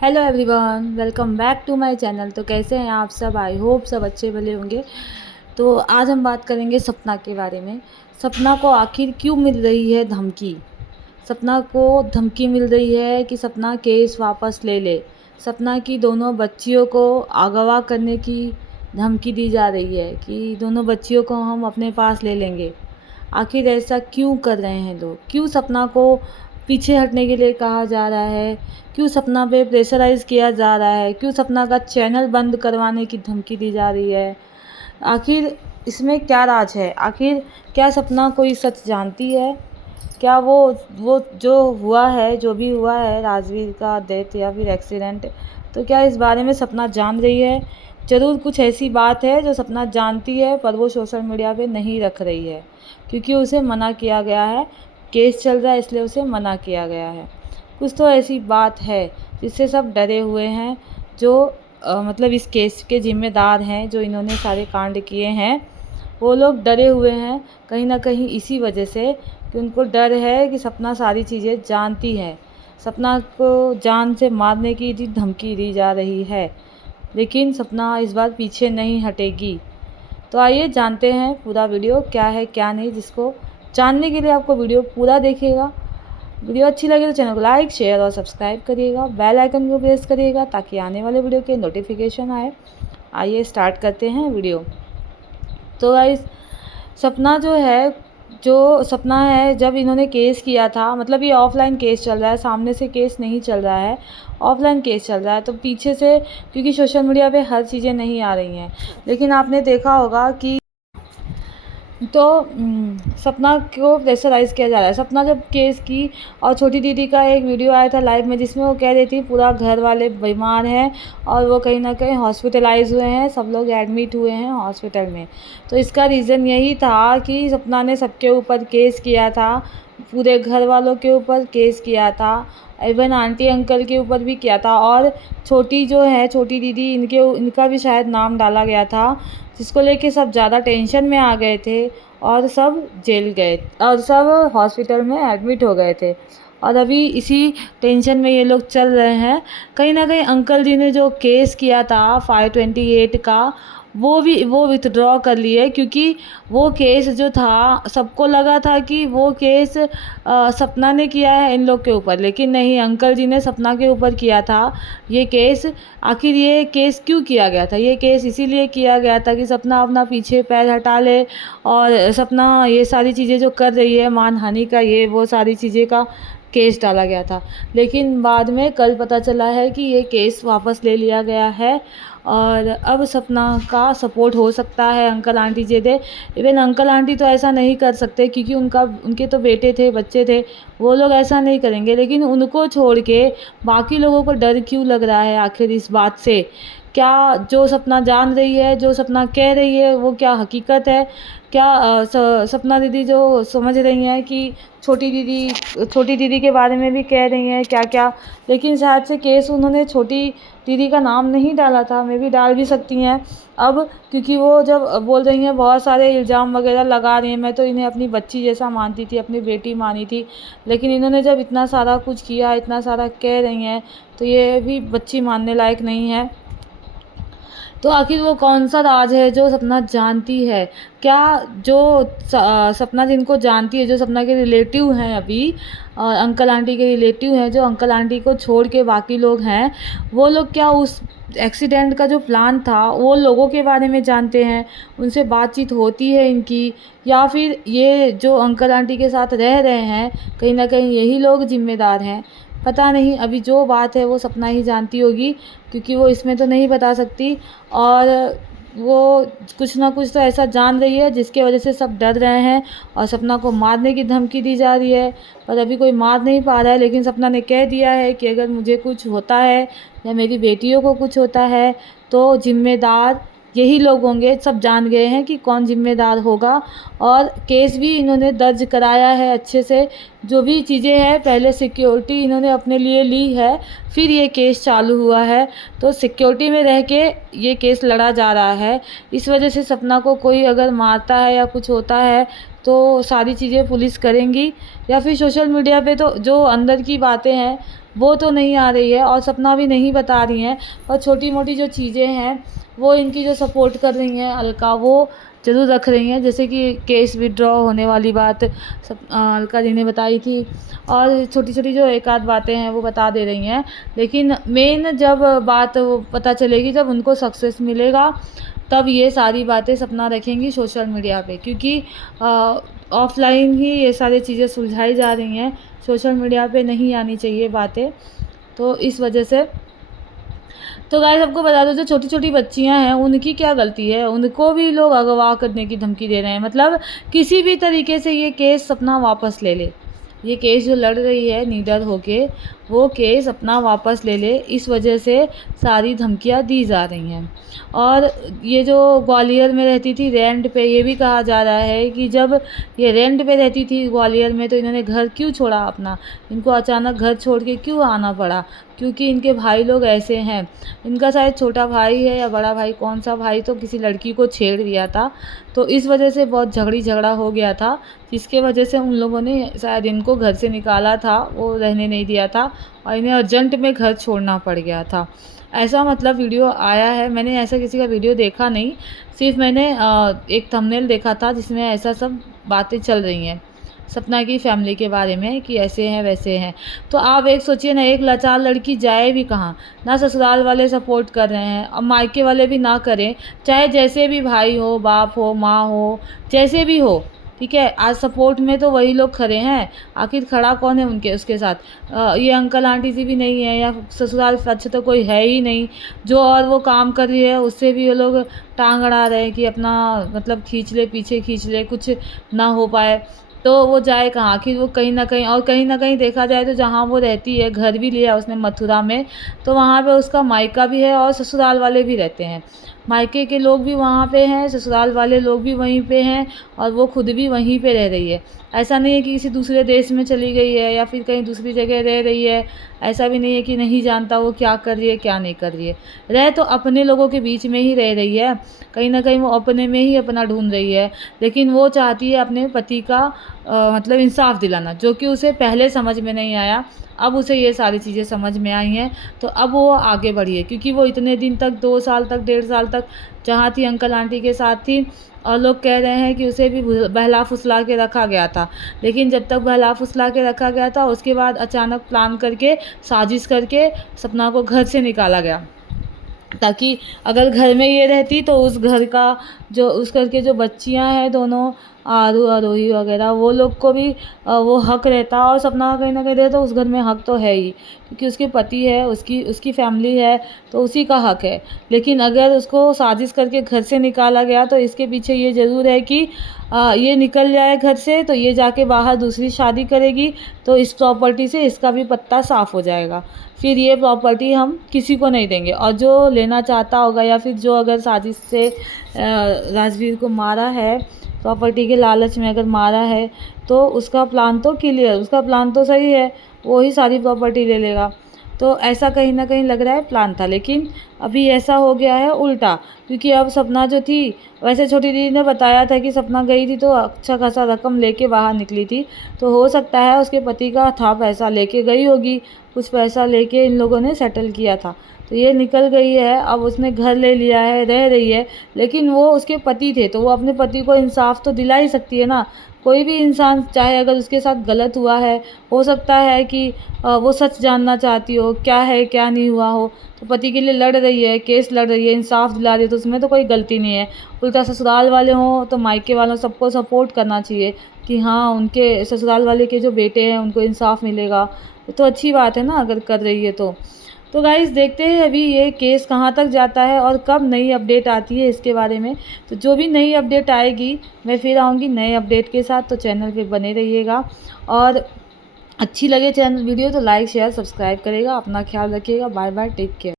Hello everyone, welcome back to my channel. तो कैसे हैं आप सब? आई होप सब अच्छे भले होंगे। तो आज हम बात करेंगे सपना के बारे में। सपना को आखिर क्यों मिल रही है धमकी? सपना को धमकी मिल रही है कि सपना केस वापस ले ले। सपना की दोनों बच्चियों को अगवा करने की धमकी दी जा रही है कि दोनों बच्चियों को हम अपने पास ले लेंगे। आखिर ऐसा क्यों कर रहे हैं लोग? क्यों सपना को पीछे हटने के लिए कहा जा रहा है? क्यों सपना पे प्रेशराइज़ किया जा रहा है? क्यों सपना का चैनल बंद करवाने की धमकी दी जा रही है? आखिर इसमें क्या राज है? आखिर क्या सपना कोई सच जानती है? क्या वो जो हुआ है, जो भी हुआ है, राजवीर का डेथ या फिर एक्सीडेंट, तो क्या इस बारे में सपना जान रही है? ज़रूर कुछ ऐसी बात है जो सपना जानती है पर वो सोशल मीडिया पे नहीं रख रही है, क्योंकि उसे मना किया गया है। केस चल रहा है इसलिए उसे मना किया गया है। कुछ तो ऐसी बात है जिससे सब डरे हुए हैं, जो मतलब इस केस के ज़िम्मेदार हैं, जो इन्होंने सारे कांड किए हैं। वो लोग डरे हुए हैं कहीं न कहीं इसी वजह से कि उनको डर है कि सपना सारी चीज़ें जानती है। सपना को जान से मारने की धमकी दी जा रही है, लेकिन सपना इस बार पीछे नहीं हटेगी। तो आइए जानते हैं पूरा वीडियो क्या है क्या नहीं, जिसको जानने के लिए आपको वीडियो पूरा देखिएगा। वीडियो अच्छी लगे तो चैनल को लाइक, शेयर और सब्सक्राइब करिएगा। बेल आइकन को प्रेस करिएगा ताकि आने वाले वीडियो के नोटिफिकेशन आए। आइए स्टार्ट करते हैं वीडियो। तो गाइस, सपना जो सपना है, जब इन्होंने केस किया था, मतलब ये ऑफलाइन केस चल रहा है, सामने से केस नहीं चल रहा है, ऑफलाइन केस चल रहा है। तो पीछे से, क्योंकि सोशल मीडिया पे हर चीज़ें नहीं आ रही हैं, लेकिन आपने देखा होगा कि तो सपना को प्रेशराइज़ किया जा रहा है। सपना जब केस की, और छोटी दीदी का एक वीडियो आया था लाइव में, जिसमें वो कह रही थी पूरा घर वाले बीमार हैं और वो कहीं ना कहीं हॉस्पिटलाइज हुए हैं, सब लोग एडमिट हुए हैं हॉस्पिटल में। तो इसका रीज़न यही था कि सपना ने सबके ऊपर केस किया था, पूरे घर वालों के ऊपर केस किया था, इवन आंटी अंकल के ऊपर भी किया था। और छोटी दीदी, इनका भी शायद नाम डाला गया था, जिसको लेके सब ज़्यादा टेंशन में आ गए थे और सब जेल गए और सब हॉस्पिटल में एडमिट हो गए थे। और अभी इसी टेंशन में ये लोग चल रहे हैं। कहीं ना कहीं अंकल जी ने जो केस किया था 528 का, वो विथड्रॉ कर लिए, क्योंकि वो केस जो था, सबको लगा था कि वो केस सपना ने किया है इन लोग के ऊपर, लेकिन नहीं, अंकल जी ने सपना के ऊपर किया था ये केस। आखिर ये केस क्यों किया गया था? ये केस इसीलिए किया गया था कि सपना अपना पीछे पैर हटा ले, और सपना ये सारी चीज़ें जो कर रही है, मानहानि का, ये वो सारी चीज़ें का केस डाला गया था। लेकिन बाद में कल पता चला है कि ये केस वापस ले लिया गया है और अब सपना का सपोर्ट हो सकता है अंकल आंटी जी दे। इवन अंकल आंटी तो ऐसा नहीं कर सकते, क्योंकि उनके तो बेटे थे, बच्चे थे, वो लोग ऐसा नहीं करेंगे। लेकिन उनको छोड़ के बाकी लोगों को डर क्यों लग रहा है आखिर इस बात से? क्या जो सपना जान रही है, जो सपना कह रही है, वो क्या हकीकत है? क्या सपना दीदी जो समझ रही हैं कि छोटी दीदी के बारे में भी कह रही हैं क्या क्या? लेकिन शायद से केस उन्होंने छोटी दीदी का नाम नहीं डाला था, मे भी डाल भी सकती हैं अब, क्योंकि वो जब बोल रही हैं, बहुत सारे इल्ज़ाम वगैरह लगा रही हैं। मैं तो इन्हें अपनी बच्ची जैसा मानती थी, अपनी बेटी मानी थी, लेकिन इन्होंने जब इतना सारा कुछ किया, इतना सारा कह रही हैं, तो ये भी बच्ची मानने लायक नहीं है। तो आखिर वो कौन सा राज है जो सपना जानती है? क्या जो सपना जिनको जानती है, जो सपना के रिलेटिव हैं अभी, अंकल आंटी के रिलेटिव हैं, जो अंकल आंटी को छोड़ के बाकी लोग हैं, वो लोग क्या उस एक्सीडेंट का जो प्लान था वो लोगों के बारे में जानते हैं? उनसे बातचीत होती है इनकी? या फिर ये जो अंकल आंटी के साथ रह रहे हैं, कहीं ना कहीं यही लोग जिम्मेदार हैं? पता नहीं, अभी जो बात है वो सपना ही जानती होगी, क्योंकि वो इसमें तो नहीं बता सकती। और वो कुछ ना कुछ तो ऐसा जान रही है जिसके वजह से सब डर रहे हैं और सपना को मारने की धमकी दी जा रही है। पर अभी कोई मार नहीं पा रहा है, लेकिन सपना ने कह दिया है कि अगर मुझे कुछ होता है या मेरी बेटियों को कुछ होता है तो जिम्मेदार यही लोग होंगे। सब जान गए हैं कि कौन जिम्मेदार होगा, और केस भी इन्होंने दर्ज कराया है अच्छे से। जो भी चीज़ें हैं, पहले सिक्योरिटी इन्होंने अपने लिए ली है, फिर ये केस चालू हुआ है। तो सिक्योरिटी में रह के ये केस लड़ा जा रहा है। इस वजह से सपना को कोई अगर मारता है या कुछ होता है तो सारी चीज़ें पुलिस करेंगी, या फिर सोशल मीडिया पे तो जो अंदर की बातें हैं वो तो नहीं आ रही है और सपना भी नहीं बता रही हैं, और छोटी मोटी जो चीज़ें हैं वो इनकी जो सपोर्ट कर रही हैं अलका, वो ज़रूर रख रही हैं। जैसे कि केस विड्रॉ होने वाली बात अलका जी ने बताई थी, और छोटी छोटी जो एक आध बातें हैं वो बता दे रही हैं। लेकिन मेन जब बात वो पता चलेगी, जब उनको सक्सेस मिलेगा, तब ये सारी बातें सपना रखेंगी सोशल मीडिया पे, क्योंकि ऑफलाइन ही ये सारी चीज़ें सुलझाई जा रही हैं, सोशल मीडिया पे नहीं आनी चाहिए बातें। तो इस वजह से तो गाइस आपको बता दो, जो छोटी छोटी बच्चियां हैं उनकी क्या गलती है, उनको भी लोग अगवा करने की धमकी दे रहे हैं। मतलब किसी भी तरीके से ये केस सपना वापस ले ले, ये केस जो लड़ रही है निडर होके, वो केस अपना वापस ले ले, इस वजह से सारी धमकियां दी जा रही हैं। और ये जो ग्वालियर में रहती थी रेंट पे, ये भी कहा जा रहा है कि जब ये रेंट पे रहती थी ग्वालियर में, तो इन्होंने घर क्यों छोड़ा अपना, इनको अचानक घर छोड़ के क्यों आना पड़ा, क्योंकि इनके भाई लोग ऐसे हैं। इनका शायद छोटा भाई है या बड़ा भाई, कौन सा भाई, तो किसी लड़की को छेड़ दिया था, तो इस वजह से बहुत झगड़ा हो गया था, जिसके वजह से उन लोगों ने शायद इनको घर से निकाला था, वो रहने नहीं दिया था, और इन्हें अर्जेंट में घर छोड़ना पड़ गया था। ऐसा मतलब वीडियो आया है, मैंने ऐसा किसी का वीडियो देखा नहीं, सिर्फ मैंने एक थंबनेल देखा था जिसमें ऐसा सब बातें चल रही हैं सपना की फैमिली के बारे में, कि ऐसे हैं वैसे हैं। तो आप एक सोचिए ना, एक लाचार लड़की जाए भी कहाँ, ना ससुराल वाले सपोर्ट कर रहे हैं और मायके वाले भी ना करें, चाहे जैसे भी भाई हो, बाप हो, माँ हो, जैसे भी हो, ठीक है। आज सपोर्ट में तो वही लोग खड़े हैं, आखिर खड़ा कौन है उनके उसके साथ, ये अंकल आंटी जी भी नहीं है, या ससुराल पक्ष तो कोई है ही नहीं जो, और वो काम कर रही है उससे भी वो लोग टांग अड़ा रहे हैं कि अपना मतलब खींच ले, पीछे खींच ले, कुछ ना हो पाए। तो वो जाए कहाँ, आखिर वो कहीं ना कहीं, और कहीं ना कहीं देखा जाए तो जहाँ वो रहती है, घर भी लिया उसने मथुरा में, तो वहाँ पे उसका मायका भी है और ससुराल वाले भी रहते हैं, मायके के लोग भी वहाँ पे हैं, ससुराल वाले लोग भी वहीं पे हैं, और वो खुद भी वहीं पे रह रही है। ऐसा नहीं है कि किसी दूसरे देश में चली गई है या फिर कहीं दूसरी जगह रह रही है, ऐसा भी नहीं है कि नहीं जानता वो क्या कर रही है क्या नहीं कर रही है, रह तो अपने लोगों के बीच में ही रह रही है, कहीं ना कहीं वो अपने में ही अपना ढूंढ रही है। लेकिन वो चाहती है अपने पति का मतलब इंसाफ दिलाना, जो कि उसे पहले समझ में नहीं आया, अब उसे ये सारी चीज़ें समझ में आई हैं, तो अब वो आगे बढ़ी है। क्योंकि वो इतने दिन तक 2 साल तक 1.5 साल तक जहाँ थी अंकल आंटी के साथ थी, और लोग कह रहे हैं कि उसे भी बहला फुसला के रखा गया था। लेकिन जब तक बहला फुसला के रखा गया था, उसके बाद अचानक प्लान करके, साजिश करके सपना को घर से निकाला गया, ताकि अगर घर में ये रहती तो उस घर का जो उस घर के जो बच्चियां हैं दोनों, आरू आरोही वगैरह, वो लोग को भी वो हक रहता, और सपना कहीं ना कहीं रहता, तो उस घर में हक तो है ही, क्योंकि उसके पति है, उसकी उसकी फैमिली है, तो उसी का हक है। लेकिन अगर उसको साजिश करके घर से निकाला गया, तो इसके पीछे ये ज़रूर है कि ये निकल जाए घर से, तो ये जाके बाहर दूसरी शादी करेगी, तो इस प्रॉपर्टी से इसका भी पत्ता साफ़ हो जाएगा, फिर ये प्रॉपर्टी हम किसी को नहीं देंगे। और जो लेना चाहता होगा, या फिर जो अगर साजिश से राजवीर को मारा है, प्रॉपर्टी के लालच में अगर मारा है, तो उसका प्लान तो क्लियर, उसका प्लान तो सही है, वो ही सारी प्रॉपर्टी ले लेगा। तो ऐसा कहीं ना कहीं लग रहा है प्लान था, लेकिन अभी ऐसा हो गया है उल्टा, क्योंकि अब सपना जो थी, वैसे छोटी दीदी ने बताया था कि सपना गई थी तो अच्छा खासा रकम लेके बाहर निकली थी, तो हो सकता है उसके पति का था पैसा लेके गई होगी, कुछ पैसा लेके इन लोगों ने सेटल किया था, तो ये निकल गई है। अब उसने घर ले लिया है, रह रही है, लेकिन वो उसके पति थे, तो वो अपने पति को इंसाफ तो दिला ही सकती है ना। कोई भी इंसान, चाहे अगर उसके साथ गलत हुआ है, हो सकता है कि वो सच जानना चाहती हो, क्या है क्या नहीं हुआ हो, तो पति के लिए लड़ रही है, केस लड़ रही है, इंसाफ दिला रही है, तो उसमें तो कोई गलती नहीं है। उल्टा ससुराल वाले हों तो मायके वालों, सबको सपोर्ट करना चाहिए कि हाँ, उनके ससुराल वाले के जो बेटे हैं उनको इंसाफ मिलेगा, तो अच्छी बात है ना अगर कर रही है तो गाइस देखते हैं अभी ये केस कहाँ तक जाता है और कब नई अपडेट आती है इसके बारे में। तो जो भी नई अपडेट आएगी मैं फिर आऊँगी नए अपडेट के साथ, तो चैनल पे बने रहिएगा। और अच्छी लगे चैनल वीडियो तो लाइक शेयर सब्सक्राइब करेगा। अपना ख्याल रखिएगा। Bye bye, take care.